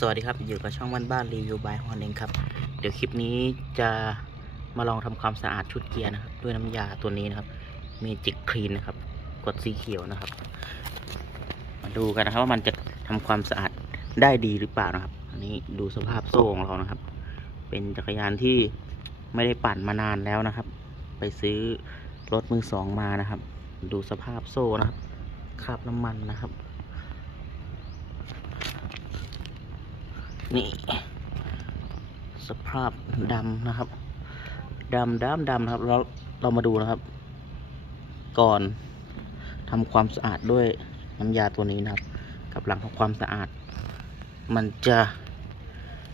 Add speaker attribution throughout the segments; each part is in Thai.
Speaker 1: สวัสดีครับ อยู่กับช่องบ้านบ้านรีวิวบายฮอนเองครับ เดี๋ยวคลิปนี้จะมาลองทำความสะอาดชุดเกียร์นะครับ ด้วยน้ำยาตัวนี้นะครับมีจิกคลีนนะครับ กดสีเขียวนะครับ มาดูกันนะครับว่ามันจะทำความสะอาดได้ดีหรือเปล่านะครับ อันนี้ดูสภาพโซ่ของเรานะครับ เป็นจักรยานที่ไม่ได้ปั่นมานานแล้วนะครับ ไปซื้อรถมือสองมานะครับ ดูสภาพโซ่นะครับคราบน้ำมันนะครับ นี่ สภาพดำนะครับดำดำดำนะครับแล้วเรามาดูนะครับ ก่อนทำความสะอาดด้วยน้ำยาตัวนี้นะครับ กับหลังทำความสะอาด มันจะ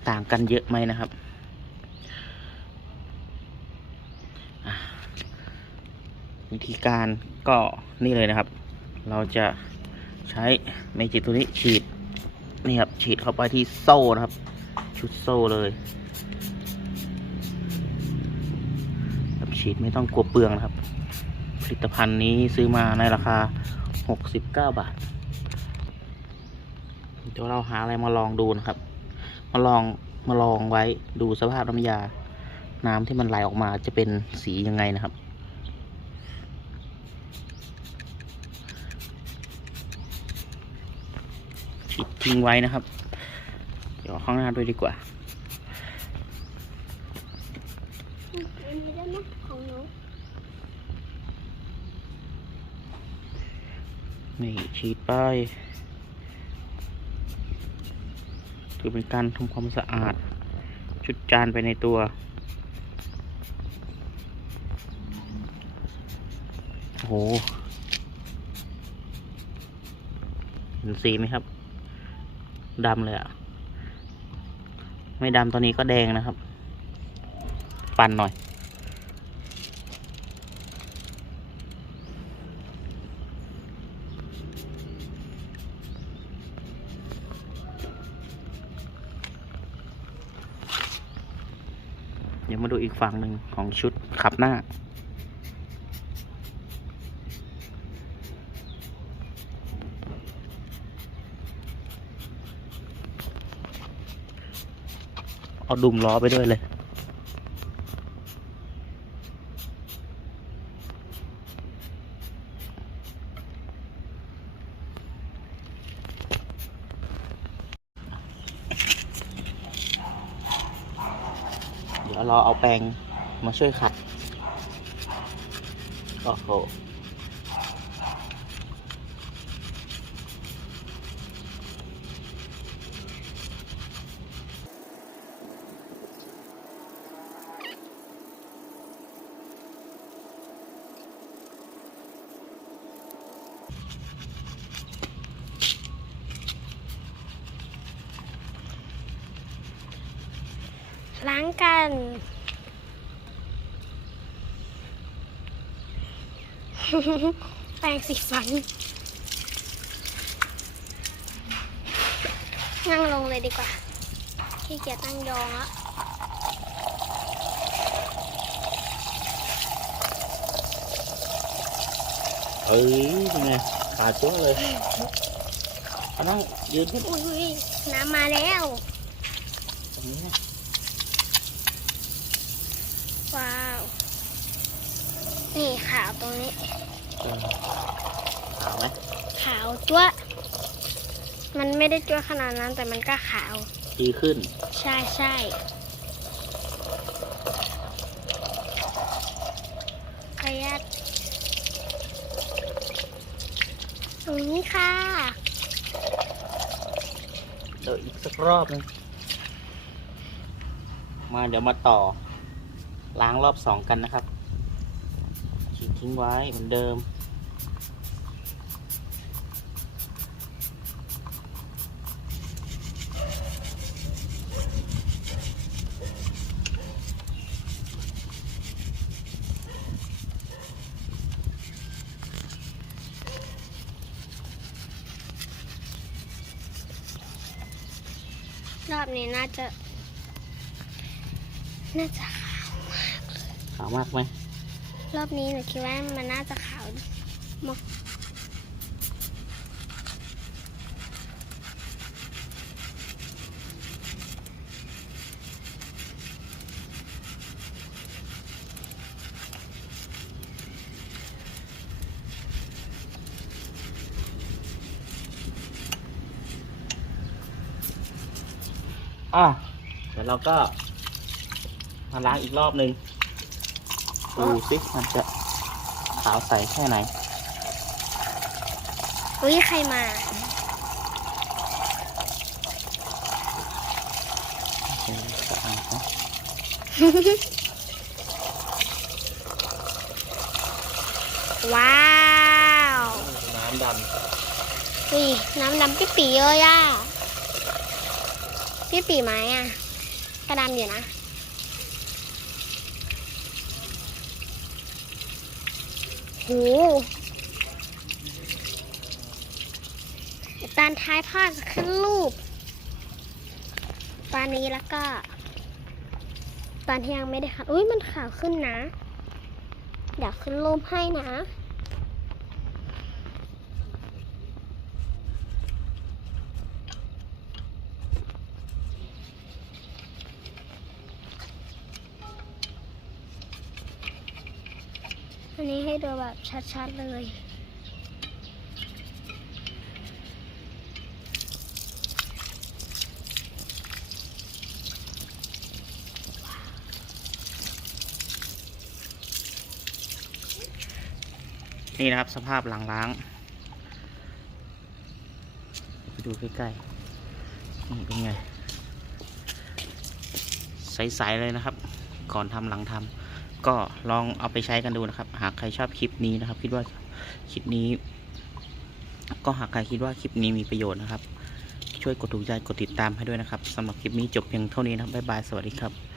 Speaker 1: ต่างกันเยอะไหมนะครับวิธีการก็นี่เลยนะครับ เราจะใช้เมจิกตัวนี้ฉีด นี่ครับ ฉีดเข้าไปที่โซ่นะครับ ชุดโซ่เลยแบบฉีดไม่ต้องกลัวเปลืองนะครับ ผลิตภัณฑ์นี้ซื้อมาในราคา 69 บาท เดี๋ยวเราหาอะไรมาลองดูนะครับ มาลองมาลองไว้ดูสภาพน้ำยา น้ำที่มันไหลออกมาจะเป็นสียังไงนะครับ ทิ้งไว้นะครับ เดี๋ยวข้างหน้าด้วยดีกว่า
Speaker 2: น,นี่
Speaker 1: ฉีดไปถือเป็นการทำความสะอาด ชุดจานไปในตัว โอ้โหเห็นสีไหมครับ ดำเลยอะไม่ดำตอนนี้ก็แดงนะครับ ปั่นหน่อย เดี๋ยวมาดูอีกฝั่งหนึ่งของชุดขับหน้า เอาดุมล้อไปด้วยเลยเดี๋ยวเราเอาแปรงมาช่วยขัด โอ้โหา
Speaker 2: งกัน แปรงสีฟัน นั่งลงเลยดีกว่าขี้เกียจนั่งยองแล้ว
Speaker 1: เอ้ยเป็นไงขาดตัวเลยเอานั่งยืนขึ้น
Speaker 2: อุ้ยอุ้ยน้ำมาแล้ว
Speaker 1: ตรงนี้นะ
Speaker 2: ว้าว นี่ขาวตรงนี้
Speaker 1: เออขาวไหม
Speaker 2: ขาวจ้วะมันไม่ได้จ้วะขนาดนั้นแต่มันก็ขาว
Speaker 1: ดีขึ้น
Speaker 2: ใช่ใช่ขออนุญาตตรงนี้ค่ะ
Speaker 1: เดี๋ยวอีกสักรอบหนึงมาเดี๋ยวมาต่อล้างรอบสองกันนะครับฉีด ทิ้งไว้เหมือนเดิม
Speaker 2: รอบนี้น่าจะ น่าจะขาวมากเลย
Speaker 1: ขาวมากไหม
Speaker 2: รอบนี้หนูคิดว่ามันน่าจะขาวมาก
Speaker 1: อะเดี๋ยวเราก็มาล้างอีกรอบหนึ่ง ดูสิมันจะขาวใสแค่ไหน
Speaker 2: อุ้ยใครมา
Speaker 1: เดี๋ยวสะอาดนะ
Speaker 2: ว้าว
Speaker 1: น้ำด
Speaker 2: นี่น้ำดำปิ๊ปีเลยอะปิ๊ปีไหมอะกระดำอยู่นะ หตอนท้ายพ่อจะขึ้นรูป ตอนนี้แล้วก็ ตอนที่ยังไม่ได้ค่ะ อุ้ยมันขาวขึ้นนะ เดี๋ยวขึ้นรูปให้นะ นี้ให้ดูแบบชัดๆเลย
Speaker 1: นี่นะครับสภาพหลังล้าง ไปดูใกล้ๆ นี่เป็นไง ใส ๆ เลยนะครับ ก่อนทำหลังทำ ก็ลองเอาไปใช้กันดูนะครับ หากใครชอบคลิปนี้นะครับ คิดว่าคลิปนี้ ก็หากใครคิดว่าคลิปนี้มีประโยชน์นะครับ ช่วยกดถูกใจกดติดตามให้ด้วยนะครับสำหรับคลิปนี้จบเพียงเท่านี้นะครับบ๊ายบายสวัสดีครับ